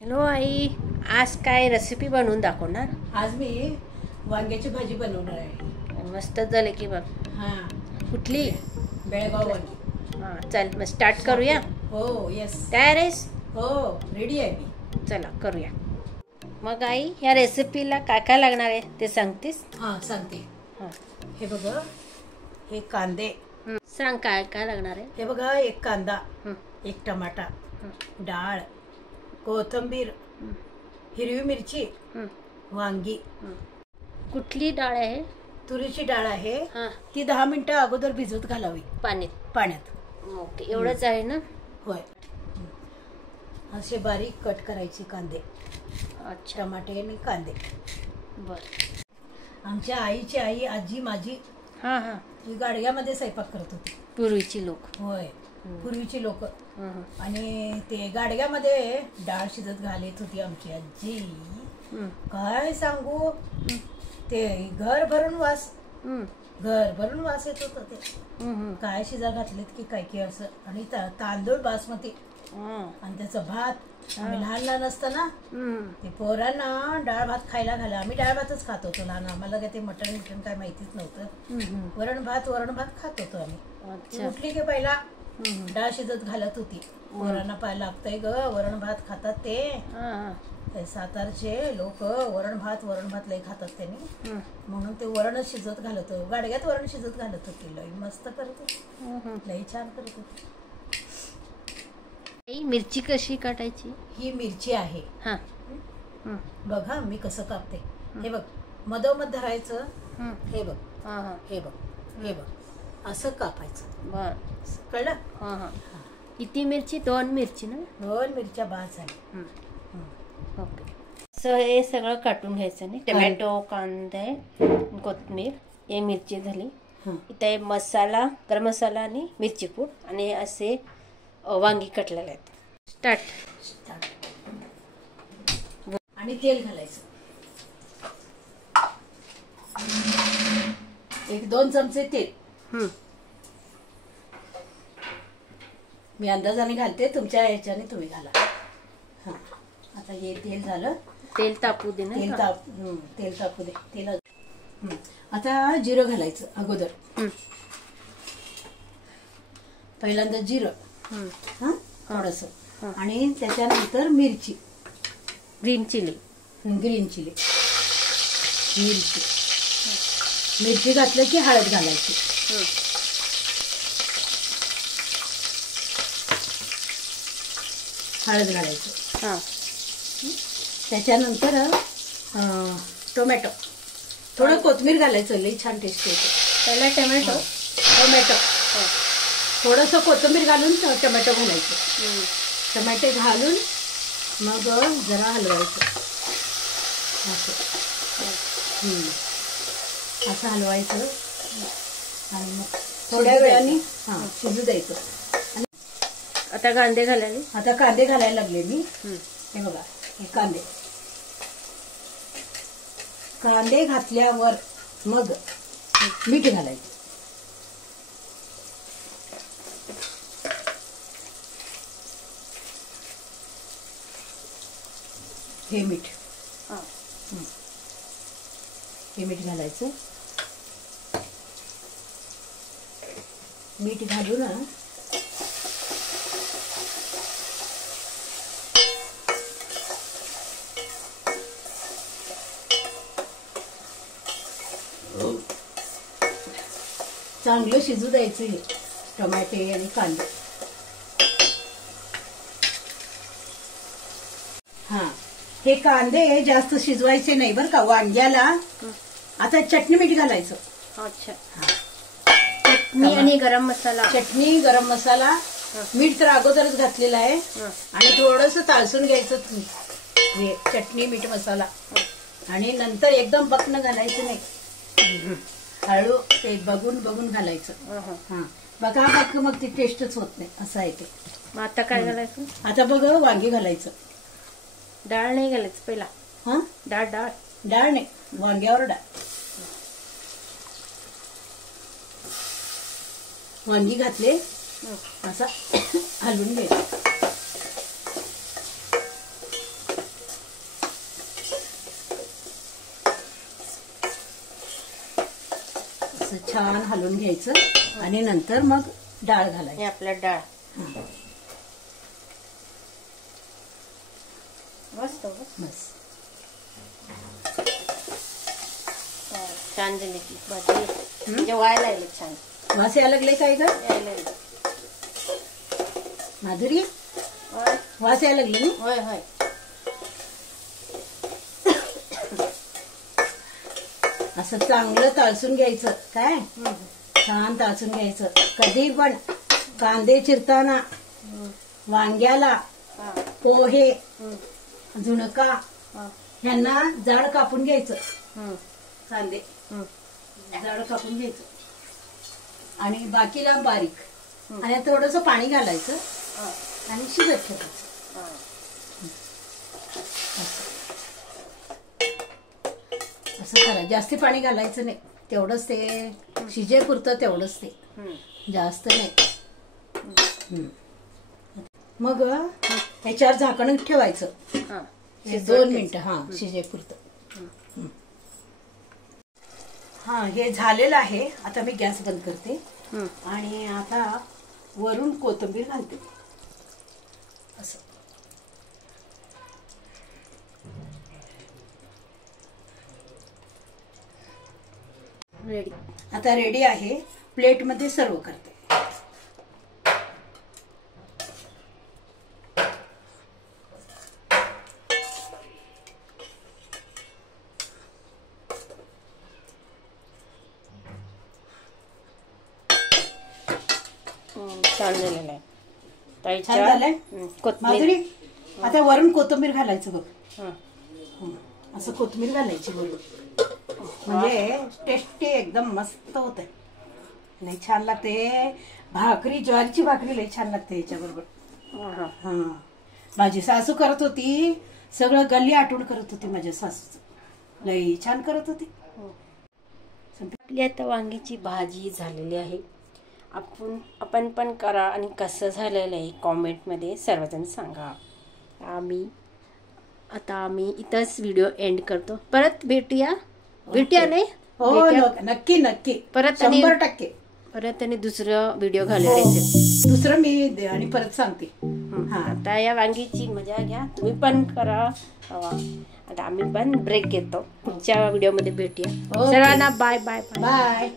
Hello आई, आज काय recipe बनवून दाखवणार? आज मी वांग्याची भाजी बनवणार आहे. मस्त झाले की बघ. हा, कुठली? बेळगाव वांगी. हा, चल मग स्टार्ट करूया. हो, येस. तयार आहेस? हो, रेडी आहे मी. चला करूया. मग आई, या रेसिपीला काय काय लागणार आहे ते सांगतेस? हा, सांगते. हा. हे बघ, हे कांदे. सांग काय काय लागणार आहे. हे बघा, एक कांदा, एक टमाटा, डाळ, कोथिंबीर, हिरवी मिरची, वांगी. कुठली डाळ आहे? तुरीची डाळ आहे. हा. ती 10 मिनिटं अगोदर भिजवत घालावी पाण्यात. ओके, एवढंच आहे ना? होय. असे बारीक कट करायचे कांदे. अच्छा. टमाटे आणि कांदे. बर. आमच्या आईची आई, आजी माझी, हा हा, ही गाडग्यामध्ये स्वयंपाक करत होती. पूर्वीची लोक. होय, पूर्वीची लोक. आणि ते गाडग्यामध्ये डाळ शिजत घालत होती आमची आजी. काय सांगू, ते घर भरून वास येत होत. ते काय शिजा घातलेत की काय की असं. आणि तांदूळ बासमती आणि त्याचा भात. आम्ही लहान असताना ते पोरांना डाळ भात खायला घाला. आम्ही डाळ भातच खात होतो लहान. आम्हाला काय ते मटण काय माहितीच नव्हतं. वरण भात खात होतो आम्ही. उठली की पहिला डाळ शिजत घालत होती. पोरांना पाय लागतंय ग, वरण भात खातात ते सातारचे लोक. वरण भात लय खातात त्यांनी, म्हणून ते वरणच शिजत घालत. गाडग्यात वरण शिजत घालत होती. लई मस्त करत होती, लई छान करत होती. मिरची कशी काटायची? ही मिरची आहे. हा, बघा मी कसं कापते. हे बघ, मधोमध धरायचं. हे बघ, हे बघ, हे बघ, असं कापायचं. बर, कळलं? हा हा. किती मिरची? 2 मिरची ना? 2 मिरच्या बास आहे. ओके. हे सगळं काटून घ्यायचं नाही. टोमॅटो, कांदे, कोथिंबीर, हे मिरची झाली. इथे मसाला, गरम मसाला आणि मिरची पूड आणि असे वांगी कटलेले आहेत. स्टार्ट. आणि तेल घालायचं. 1-2 चमचे तेल. मी अंदाजाने घालते, तुमच्या ह्याच्याने तुम्ही घाला. हा, आता हे तेल झालं. तेल तापू दे ना. तेल तापू दे. तेल आता जिरं घालायचं अगोदर. पहिल्यांदा जिरं, थोडस, आणि त्याच्यानंतर मिरची, ग्रीन चिली. मिरची घातलं की हळद घालायची. हळद घालायचं. त्याच्यानंतर टोमॅटो, थोडं कोथिंबीर घालायचं. लई छान टेस्ट येते. पहिला टोमॅटो, थोडस कोथिंबीर घालून टोमॅटो घालायचं. टोमॅटो घालून मग जरा हलवायचं. असं हलवायचं आणि मग थोड्या वेळाने शिजू द्यायचं. आता कांदे घालायला. आता कांदे घालायला लागले मी. हे बघा, हे कांदे घातल्यावर मग मीठ घालायचं. हे मीठ घालायचं. मीठ घालून चांगलं शिजू द्यायचं. हे टोमॅटो आणि कांदे. हे कांदे जास्त शिजवायचे नाही बरं का वांग्याला. आता चटणी मीठ घालायचं. अच्छा. चटणी आणि गरम मसाला. मीठ तर अगोदरच घातलेलं आहे. आणि थोडस ताळसून घ्यायचं. हे चटणी मीठ मसाला. आणि नंतर एकदम बकणं घालायचं नाही, हळू ते बघून घालायचं. बघा मग ती टेस्टच होत नाही. असं आहे ते. मग आता काय घालायचं? आता बघ, वांगी घालायचं. डाळ नाही घालायचं पहिला. डाळ नाही, वांग्यावर डाळ. वांगी घातले, असा हलवून घ्यायचं. छान हलवून घ्यायचं आणि नंतर मग डाळ घालायची. हे आपलं डाळ मस्त बस छान झाली की भाजी म्हणजे व्हायला लागले छान. वास यायला लागले काय ग यायला लागले. माधुरी? होय वास यायला लागले ना? होय होय. असं चांगलं ताळसून घ्यायचं काय, छान ताळसून घ्यायचं. कधी पण कांदे चिरताना, वांग्याला, पोहे, झुणका ह्यांना जाड कापून घ्यायचं. कांदे जाड कापून घ्यायचं आणि बाकीला बारीक आणि थोडस पाणी घालायचं आणि शिजत ठेवायचं. असं करा. जास्ती पाणी घालायचं नाही, तेवढंच ते शिजे पुरतं तेवढंच ते, जास्त नाही. मग ह्याच्यावर झाकण ठेवायचं 2 मिनिटं. हा शिजे पुरतं. हा हे झालेलं आहे. आता मी गॅस बंद करते आणि आता वरून कोथिंबीर घालते असं. रेडी. आता रेडी आहे. प्लेटमध्ये सर्व करते. छान झालेलं आहे. छान झालंय माधुरी. आता वरून कोथिंबीर घालायचं बघ. असं कोथिंबीर घालायची वरून, म्हणजे टेस्टी एकदम मस्त होत. लय छान लागते. भाकरी, ज्वारीची भाकरी लय छान लागते याच्याबरोबर. हा माझी सासू करत होती, सगळं गल्ली आठवण करत होती. माझ्या सासूचं लय छान करत होती. आपली आता वांगीची भाजी झालेली आहे. आपण पण करा आणि कसं झालेलं आहे कॉमेंटमध्ये सर्वजण सांगा. आम्ही इथंच व्हिडिओ एंड करतो. परत भेटूया नाही? हो नक्की नक्की. परत 100% परत आणि दुसरं व्हिडिओ घालूया रेसिपी. दुसरं मी आणि परत सांगते. आता या वांगीची मजा घ्या, तुम्ही पण करा. आता आम्ही पण ब्रेक घेतो. पुढच्या व्हिडिओमध्ये भेटूया. सर्वांना बाय बाय बाय.